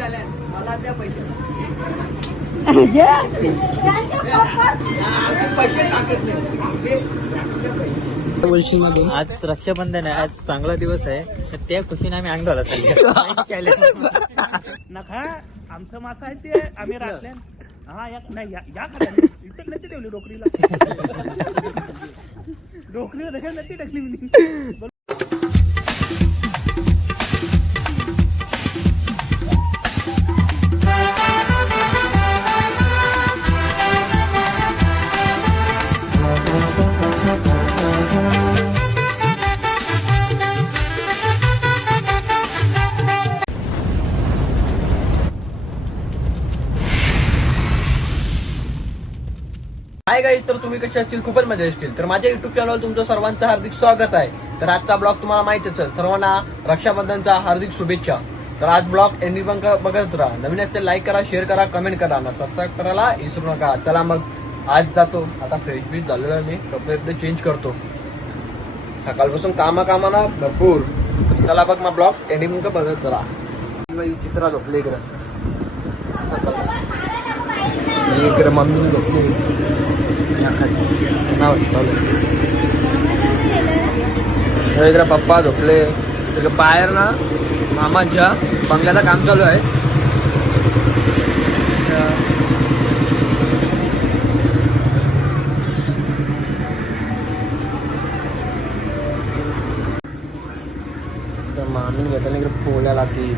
पैसे आले मला द्या पैसे. पैसे टाकत नाही आज रक्षाबंधन आहे आज चांगला दिवस आहे. तर त्या खुशीने आम्ही अंगाला चालले नका आमचं मासा आहे ते आम्ही राखल्या हा या नाही या नाही ठेवली डोकरीला डोकरीला देखील नाही टाकली हाय गाई तर तुम्ही कसे असतील? खूपच मजा असतील. तर माझ्या युट्यूब चॅनल तुमचं सर्वांचं हार्दिक स्वागत आहे. तर आजचा ब्लॉग तुम्हाला माहितीच आहे सर्वांना रक्षाबंधनचा हार्दिक शुभेच्छा. तर आज ब्लॉग क- बघत राहा. नवीन असते लाईक करा शेअर करा कमेंट करा ना सबस्क्राईब करायला विसरू नका. चला मग आज जातो. आता फ्रेश बीच झालेलो आहे. मी कपडे कपडे चेंज करतो. सकाळपासून कामा कामाना भरपूर. तर चला बघ मग ब्लॉग एंडिंग पण बघत राहा. चित्रा झोपले इकडं. इकडे मम्मी झोपली. इकडे पप्पा झोपले. इकडे बाहेर ना मामाच्या बंगल्याचं काम चालू आहे तर मामी घेताना इकडे पोळ्या लागतील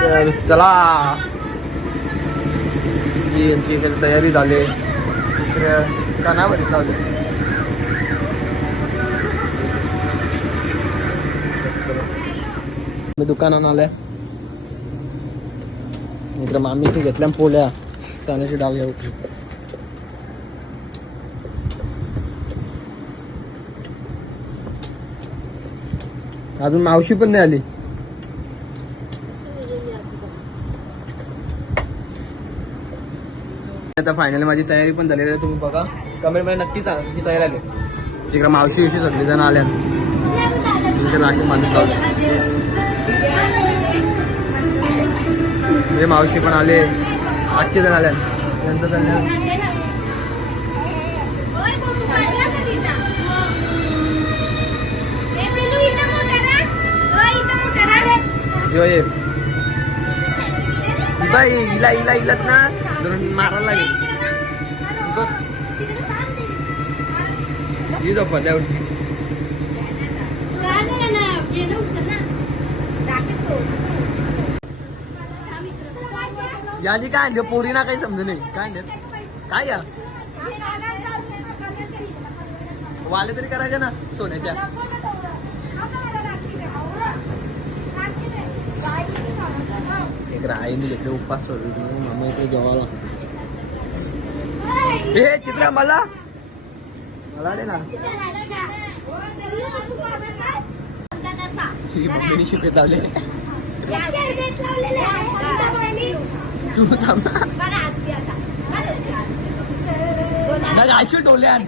तर चला. ही आमची इकडे तयारी झाली. इकडे चालले मी दुकानात आलोय. इकडे मामीची घेतल्या पोल्या चण्याची डाळ घेऊ. अजून मावशी पण नाही आली. आता फायनल माझी तयारी पण झालेली आहे तुम्ही बघा. कमेंटमध्ये नक्कीच सांगा तुमची तयारी आली. तिकडे मावशी विषयी सगळे जण आल्या. तिकडे राखी माणूस लावले म्हणजे मावशी पण आले. आजचे जण आल्या. त्यांचं चाललं जो ये बाई हिला हिला हिलाच ना. धरून मारायला लागेल. ही झोपल्या उठली याची काय आणलं? पोरीना काही समज नाही काय आणलं? काय या? वाले तरी करायचे ना सोन्याच्या. उपास सोडली मम्मी इकडे जेवायला हे चित्रा मला मला दे ना ही मम्मीने शिपे चालले तू थांब ना गायची डोल्यान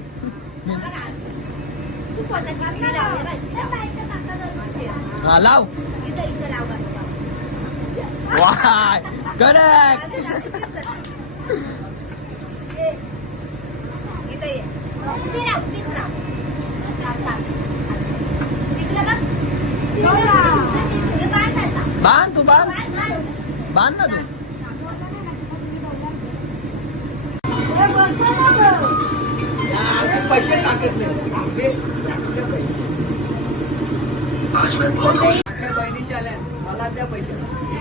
हा लाव वाय करेक्ट बांध तू बांध. बांध ना तू. पैसे टाकत नाही बहिणीशी आल्या. मला द्या पैसे.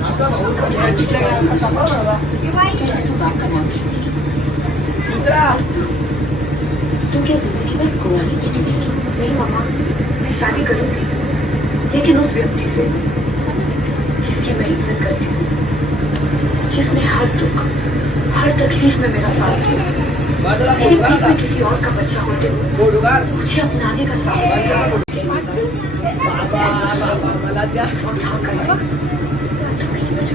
तू क्या ज़िंदगी में कुंवारी नहीं मामा मैं शादी करूँगी लेकिन उस व्यक्ति से जिसकी मैं इज़्ज़त करती हूँ जिसने हर दुख हर तकलीफ़ में मेरा साथ दिया किसी और का बच्चा होते हुए मुझे अपनाने का साथ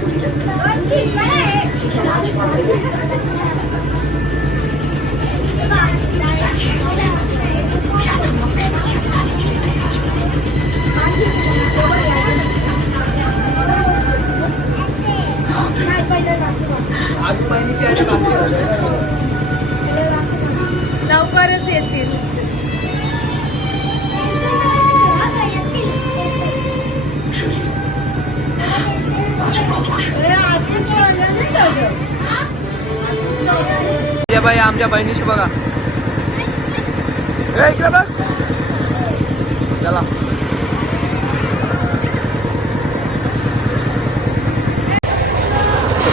आज मामा ये बाई आमच्या बहिणीशी बघा. इकडे बघ. चला.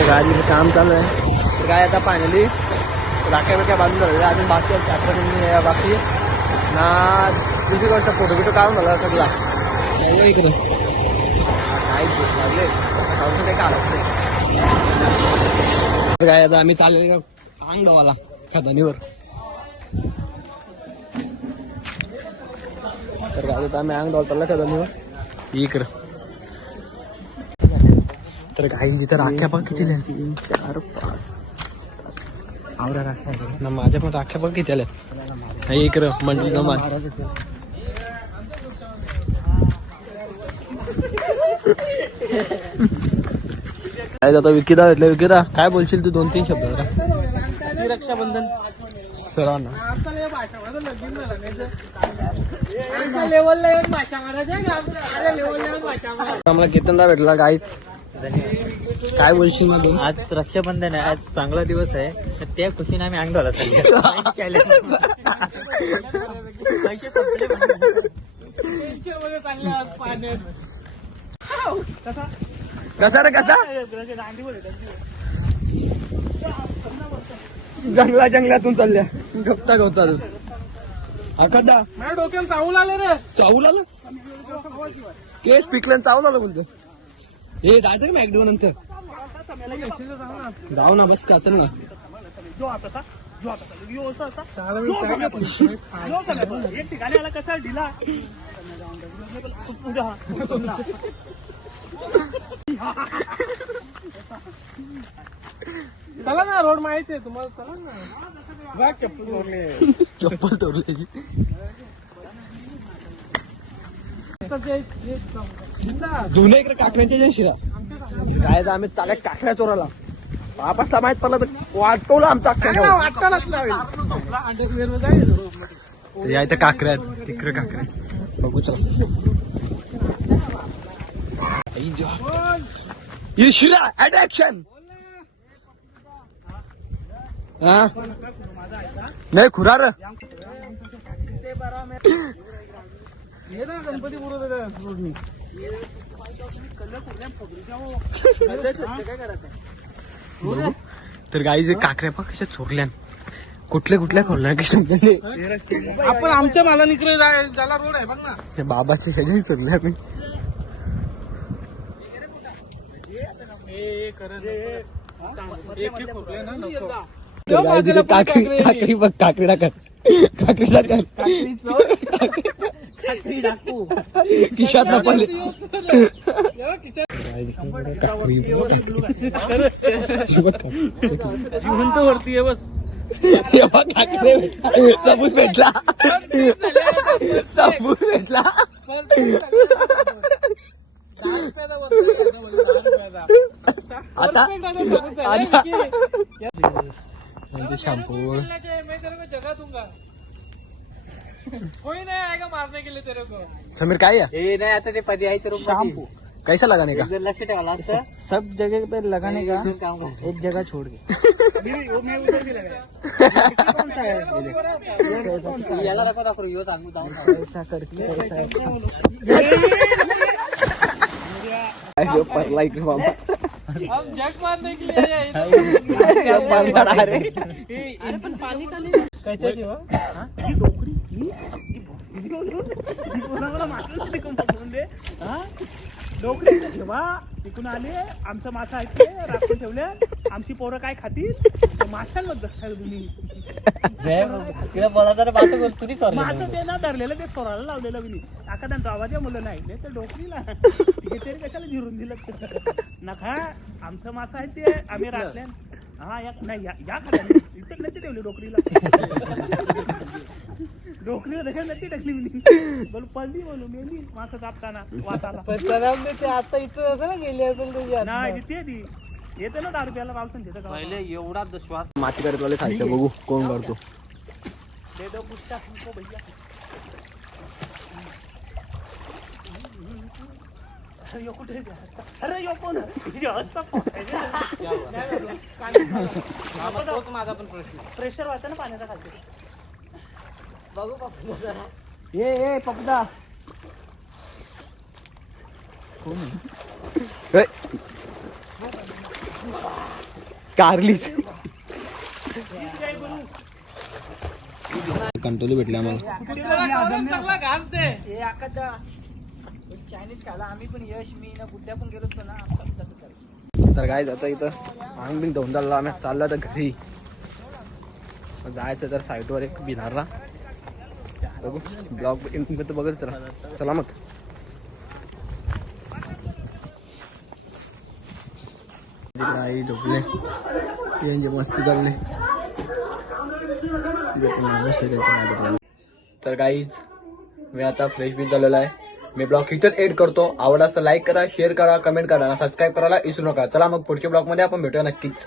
गाडीचं काम चालू आहे. काय आता फायनली राख्या बिक्या बांधून झालेल्या अजून बाकी आहे बाकी. ना दुसरी गोष्ट फोटो बिटो काढून झाला सगळा. इकडं. लागले. काढायचं काय आता आम्ही चाललेलो अंग गावाला खदानीवर. तर काय आता आम्ही अंग चालला खदानीवर. इकडं. तर काही तिथं राख्या पण किती आल्या? चार पाच. आवरा राख्या ना माझ्या पण राख्या पण किती आल्या? हा इकडं मंडळी जमान काय आता विकिता भेटलं. विकिता काय बोलशील तू? दोन तीन शब्द जरा. रक्षाबंधन. सर्वांना लेवलला भाषा आम्हाला कीर्तनदा भेटला गाई काय बोलशील मग दोन आज रक्षाबंधन आहे आज चांगला दिवस आहे. तर त्या खुशीने आम्ही आज पाण्यात कसा कसा? रे कसा जंगला जंगलातून चालल्या. गप्ता गवता अकदा माझ्या डोक्यात चावून आले रे. चावूल आलं? केस पिकलं चावून आलं बोलतो हे जायचं का मॅकडो नंतर. जाऊ ना बस का चल ना. एक ठिकाणी आला कसा ढिला? हा. चला ना रोड माहिती आहे तुम्हाला चला ना. चप्पल तोडली. इकडे काकड्यांच्या काय आम्ही चालत काकड्या चोराला बापासला माहीत पडलं तर वाटवलं आमचा तर या इथं काकऱ्या आहेत तिकडे काकऱ्या बघू चला. शिरा अट्रॅक्शन हा? नाही खुरार ना गणपती तर गाई काकऱ्या पण कशा चोरल्या कुठल्या कुठल्या खोलल्या कशा आपण आमच्या माला इकडे ज्याला रोड आहे बघ ना. बाबाचे सगळे चोरल्या मी तर गाई तिथे काकरी काकरी बघ काकडीला कर काकडीला कर खिशात पण जिवंत वरती आहे बस. तेव्हा काकडे सबूत भेटला. सबूत भेटला. आता आता म्हणजे शॅम्पू मैं तेरे को जगह दूँगा। कोई नहीं आएगा मारने के लिए तेरे को। समीर काय या नाही आता ते पदी आहे तर शॅम्पू कैसा लगाने का? जर लक्ष ठेवायला असतं सब जगह पे लगाने का एक जगह छोड़ के। वो मैं उधर भी लगाया। कौन सा है? याला नको दाखवू यो सांगू सांगू ऐसा करके ऐसा इकडे बाबा ही डोकरी ही ही बॉक्स ही कोणाला मारलं नाही का पकडून दे हा डोकरी जेव्हा तिकून आले आमचं मासा ऐकते राखून ठेवले आमची पोरं काय खातील? ते माशांमध्ये जगतात तुम्ही मासं बोल तुरी मासं ते ना धरलेलं ते सोराला लावलेलं मी आता त्यांचा आवाज मुलं नाही. तर डोकरीला. ते कशाला जिरून दिलं? नका आमचं मासा आहे ते आम्ही राखल्या. हा या नाही या या खात्याने इथं नाही ठेवली डोकरीला. डोकरीला देखील नाही टाकली मी. बोल पडली बोलू मेली मासा कापताना वाताला. आता इथं गेली असेल नाही ते ती येते ना दहा रुपयाला रावसन देतं का एवढा श्वास माती करत खायचं बघू कोण करतो. दे दो हमको भैया. अरे यो कुठे? अरे यो कोण माझा पण प्रश्न. प्रेशर वाटतं ना पाण्याचा खाली ये ये पपदा कारलीच. कंटोली भेटले आम्हाला. चायनीज खाला. आम्ही पण यश मी ना बुद्ध्या पण गेलो होतो ना. तर काय आता इथं? आम्ही बिन धुवून चाललो आम्ही चाललो आता घरी. जायचं तर साईटवर एक बिहारला बघू ब्लॉग इनपर्यंत बघत राहा चला। मग आई झोपले यांचे मस्त तर काहीच मी आता फ्रेश बी झालेला आहे मी ब्लॉग इथंच एड करतो आवड असं लाईक करा शेअर करा कमेंट करा आणि सबस्क्राईब करायला विसरू नका चला मग पुढच्या ब्लॉगमध्ये आपण भेटूया नक्कीच।